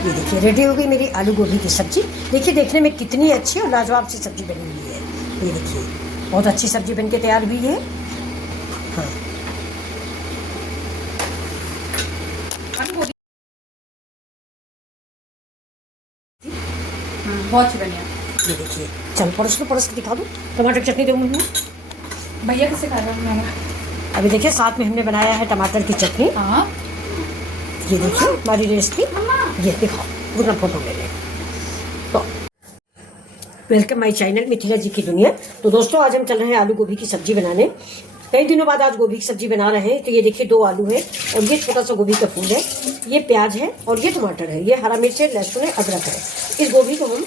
ये देखिए रेडी हो गई मेरी आलू गोभी की सब्जी। देखिए देखने में कितनी अच्छी और लाजवाब सी सब्जी बनी हुई है। ये देखिए बहुत अच्छी सब्जी बनके तैयार हुई है। हाँ बहुत बढ़िया। ये देखिए, चल परोस के दिखा दो। टमाटर की चटनी दो मुझे। भैया किसे खा रहा हूँ मैंने? अभी देखिए साथ में हमने बनाया है टमाटर की चटनी। हाँ ये देखिए हमारी रेसिपी। ये दिखाओ पूरा फोटो ले लें। तो वेलकम माय चैनल मिथिला जी की दुनिया। तो दोस्तों आज हम चल रहे हैं आलू गोभी की सब्जी बनाने। कई दिनों बाद आज गोभी की सब्जी बना रहे हैं। तो ये देखिए 2 आलू है और ये छोटा सा गोभी का फूल है, ये प्याज है और ये टमाटर है, ये हरा मिर्च है, लहसुन है, अदरक है। इस गोभी को हम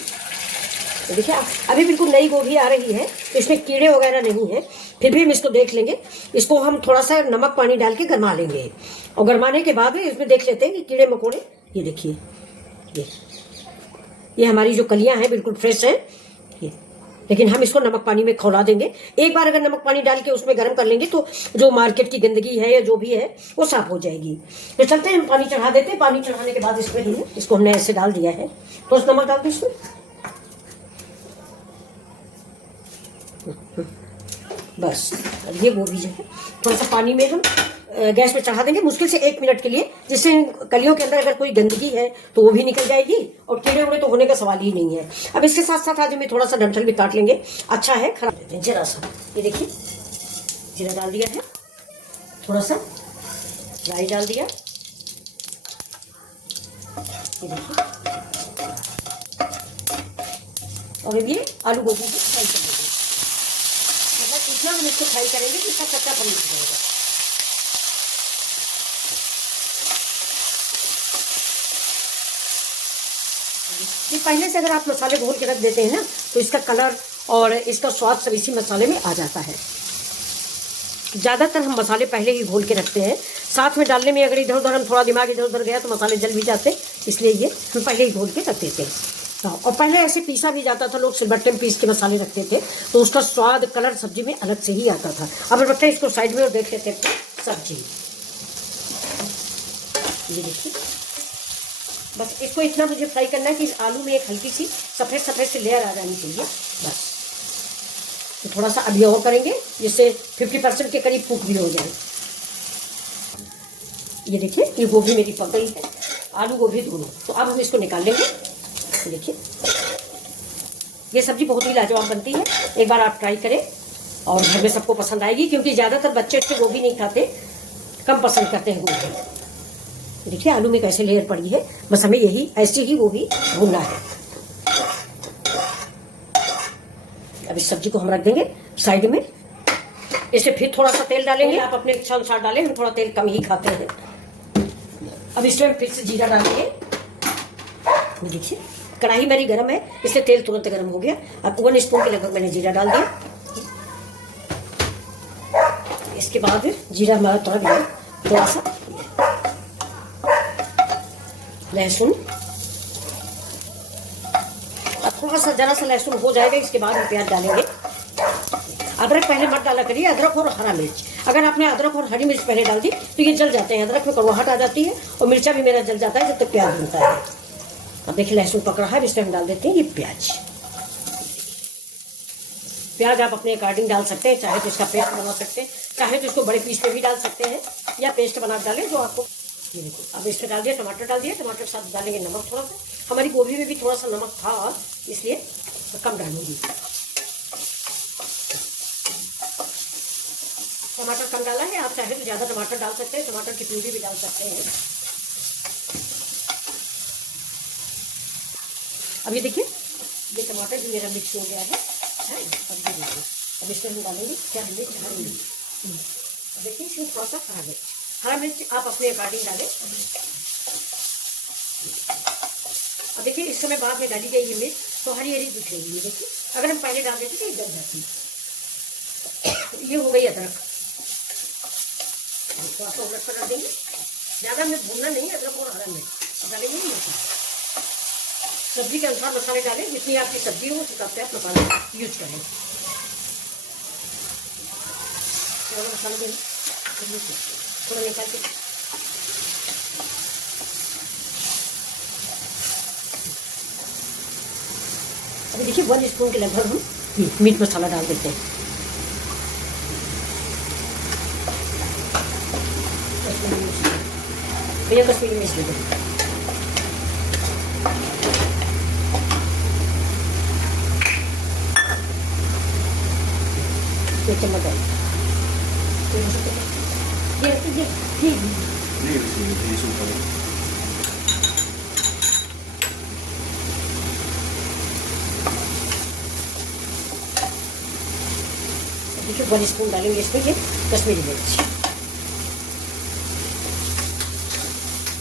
देखिए अभी बिल्कुल नई गोभी आ रही है तो इसमें कीड़े वगैरह नहीं है, फिर भी हम इसको देख लेंगे। इसको हम थोड़ा सा नमक पानी डाल के गरमा लेंगे और गरमाने के बाद इसमें देख लेते हैं कि कीड़े मकोड़े। ये देखिए ये हमारी जो कलियां हैं बिल्कुल फ्रेश है ये, लेकिन हम इसको नमक पानी में खौला देंगे। एक बार अगर नमक पानी डाल के उसमें गर्म कर लेंगे तो जो मार्केट की गंदगी है या जो भी है वो साफ हो जाएगी। तो चलते हैं हम पानी चढ़ा देते हैं। पानी चढ़ाने के बाद इसमें इसको हमने ऐसे डाल दिया है तो उस नमक डाल दो इसमें। बस अब ये गोभी जो है थोड़ा सा पानी में हम गैस पे चढ़ा देंगे मुश्किल से 1 मिनट के लिए, जिससे कलियों के अंदर अगर कोई गंदगी है तो वो भी निकल जाएगी और कीड़े उड़े तो होने का सवाल ही नहीं है। अब इसके साथ साथ आज हमें थोड़ा सा डंठल भी काट लेंगे, अच्छा है। खराब देते हैं जरा सा, ये देखिए जीरा डाल दिया है, थोड़ा सा राई डाल दिया, ये देखिए। और अब ये आलू गोभी को फ्राई कर देंगे, मतलब इतना हम इसको फ्राई करेंगे कि इसका कच्चा पन निकल जाएगा। ये पहले से अगर आप मसाले घोल के रख देते हैं ना तो इसका कलर और इसका स्वाद सब इसी मसाले में आ जाता है। ज़्यादातर हम मसाले पहले ही घोल के रखते हैं, साथ में डालने में अगर इधर उधर हम थोड़ा दिमाग इधर उधर गया तो मसाले जल भी जाते, इसलिए ये हम पहले ही घोल के रख देते हैं। और पहले ऐसे पीसा भी जाता था, लोग सिलबट्टे में पीस के मसाले रखते थे तो उसका स्वाद कलर सब्जी में अलग से ही आता था। अब बट्टे इसको साइड में और देख लेते हैं सब्जी। ये देखिए बस इसको इतना मुझे फ्राई करना है कि इस आलू में एक हल्की सी सफ़ेद सफ़ेद सी लेयर आ जानी चाहिए बस। तो थोड़ा सा अभी और करेंगे जिससे 50% के करीब कुक भी हो जाए। ये देखिए ये गोभी मेरी पक गई है, आलू गोभी दोनों। तो अब हम इसको निकाल लेंगे। देखिए ये सब्जी बहुत ही लाजवाब बनती है, एक बार आप ट्राई करें और घर में सबको पसंद आएगी, क्योंकि ज़्यादातर बच्चे इससे गोभी नहीं खाते, कम पसंद करते हैं गोभी। देखिए आलू में कैसे लेयर पड़ी है, बस हमें यही ऐसे ही गोभी भूनना है। अब इस सब्जी को हम रख देंगे साइड में। इसे फिर थोड़ा सा तेल डालेंगे, आप अपने इच्छा अनुसार डालें, हम थोड़ा तेल कम ही खाते हैं। अब इसमें फिर से जीरा डालेंगे। देखिए कढ़ाई मेरी गर्म है, इससे तेल तुरंत गर्म हो गया। अब 1 स्पून के लगभग मैंने जीरा डाल दिया। इसके बाद जीरा हमारा थोड़ा सा लहसुन, अब थोड़ा सा जरा सा लहसुन हो जाएगा, इसके बाद हम प्याज डालेंगे। अदरक पहले मत डाला करिए, अदरक और हरा मिर्च। अगर आपने अदरक और हरी मिर्च पहले डाल दी तो ये जल जाते हैं, अदरक में कड़वाहट आ जाती है और मिर्चा भी मेरा जल जाता है जब तक प्याज बनता है। अब देखिए लहसुन पक रहा है, इसमें हम डाल देते हैं ये प्याज। प्याज आप अपने अकॉर्डिंग डाल सकते हैं, चाहे तो इसका पेस्ट बना सकते हैं, चाहे तो इसको बड़े पीस में भी डाल सकते हैं या पेस्ट बना डालें जो आपको। ये देखिए अब इसमें डाल दिया, टमाटर डाल दिया, टमाटर के साथ डालेंगे नमक थोड़ा सा। हमारी गोभी में भी थोड़ा सा नमक था इसलिए कम डालूंगी। टमाटर कम डाला है, आप चाहे तो ज़्यादा टमाटर डाल सकते हैं, टमाटर की प्यूरी भी डाल सकते हैं। अब ये देखिए ये टमाटर भी मेरा मिक्स हो गया है। अब इसमें हम डालेंगे क्या, मिर्च, हरी मिर्च। देखिए इसमें थोड़ा सा हरा मिर्च आप अपने अकॉर्डिंग डालें। अब देखिए इस समय बाद में डाली गई ये मिर्च तो हरी हरी दिख रही है। देखिए अगर हम पहले डाल देते तो ये जल जाती। ये हो गई अदरक, थोड़ा सा उलट कर डाल देंगे, ज़्यादा हमें भूनना नहीं है अदरक और हरा मिर्च। डालेंगे नहीं मसाला, सब्जी के अनुसार मसाले डालें, जितनी आपकी सब्जी हो उस हिसाब से आप मसाला यूज करें। मसाला दें थोड़ा निकाल के अभी देखिए 1 स्पून के लगभग हम ये मीट मसाला डाल देते हैं। भैया कश्मीरी मिर्च दे दो। एक चम्मच डाल। देखिए 1 स्पून डालेंगे इसमें ये कश्मीरी मिर्च।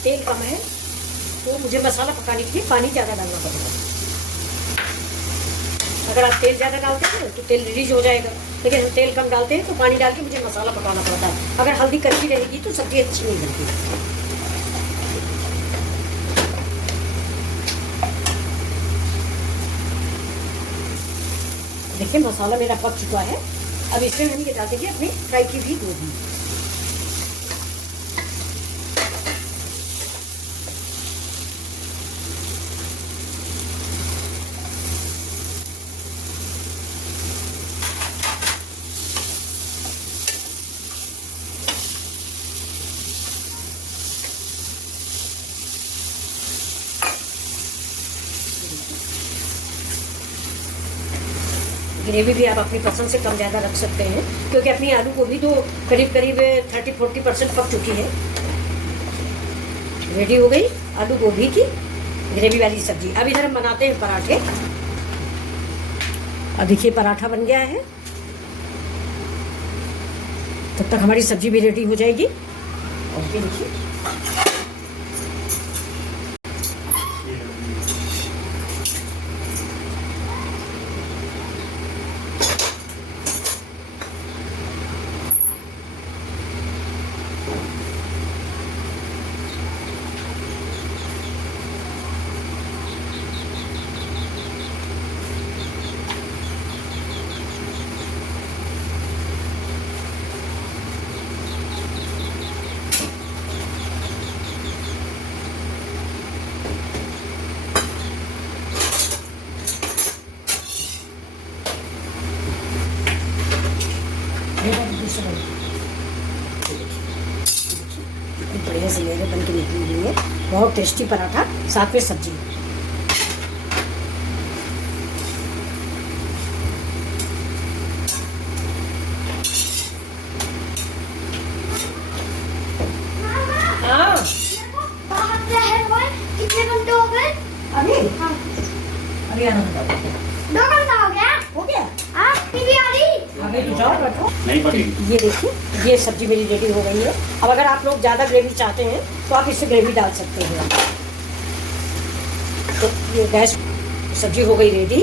तेल कम है तो मुझे मसाला पकाने के लिए पानी ज़्यादा डालना पड़ेगा। अगर आप तेल ज़्यादा डालते हैं तो तेल रिलीज हो जाएगा, लेकिन हम तेल कम डालते हैं तो पानी डाल के मुझे मसाला पकाना पड़ता है। अगर हल्दी कच्ची रहेगी तो सब्ज़ी अच्छी नहीं बनती। देखिए मसाला मेरा पक चुका है। अब इसमें हम ये डाल देंगे अपनी फ्राई की हुई गोभी। ग्रेवी भी आप अपनी पसंद से कम ज़्यादा रख सकते हैं, क्योंकि अपनी आलू गोभी तो करीब करीब 30-40% पक चुकी है। रेडी हो गई आलू गोभी की ग्रेवी वाली सब्जी। अब इधर हम बनाते हैं पराठे। अब देखिए पराठा बन गया है, तब तक हमारी सब्जी भी रेडी हो जाएगी। और ये देखिए बढ़िया से लेकर बन के निकली हुई है। बहुत टेस्टी पराठा, साथ में सब्जी। हाँ कितने घंटे हो गए? अभी हाँ। अभी आना बताओ। 2 घंटा हो गया? हो गया? टीवी आ रही? अभी तो जाओ बैठो। नहीं पकेगी। ये देखिए ये सब्जी मेरी रेडी हो गई है। अब अगर आप लोग ज़्यादा ग्रेवी चाहते हैं तो आप इससे ग्रेवी डाल सकते हैं। तो ये गैस सब्जी हो गई रेडी।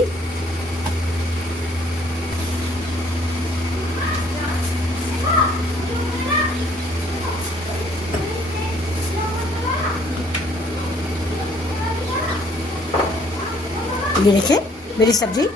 ये देखिए मेरी सब्जी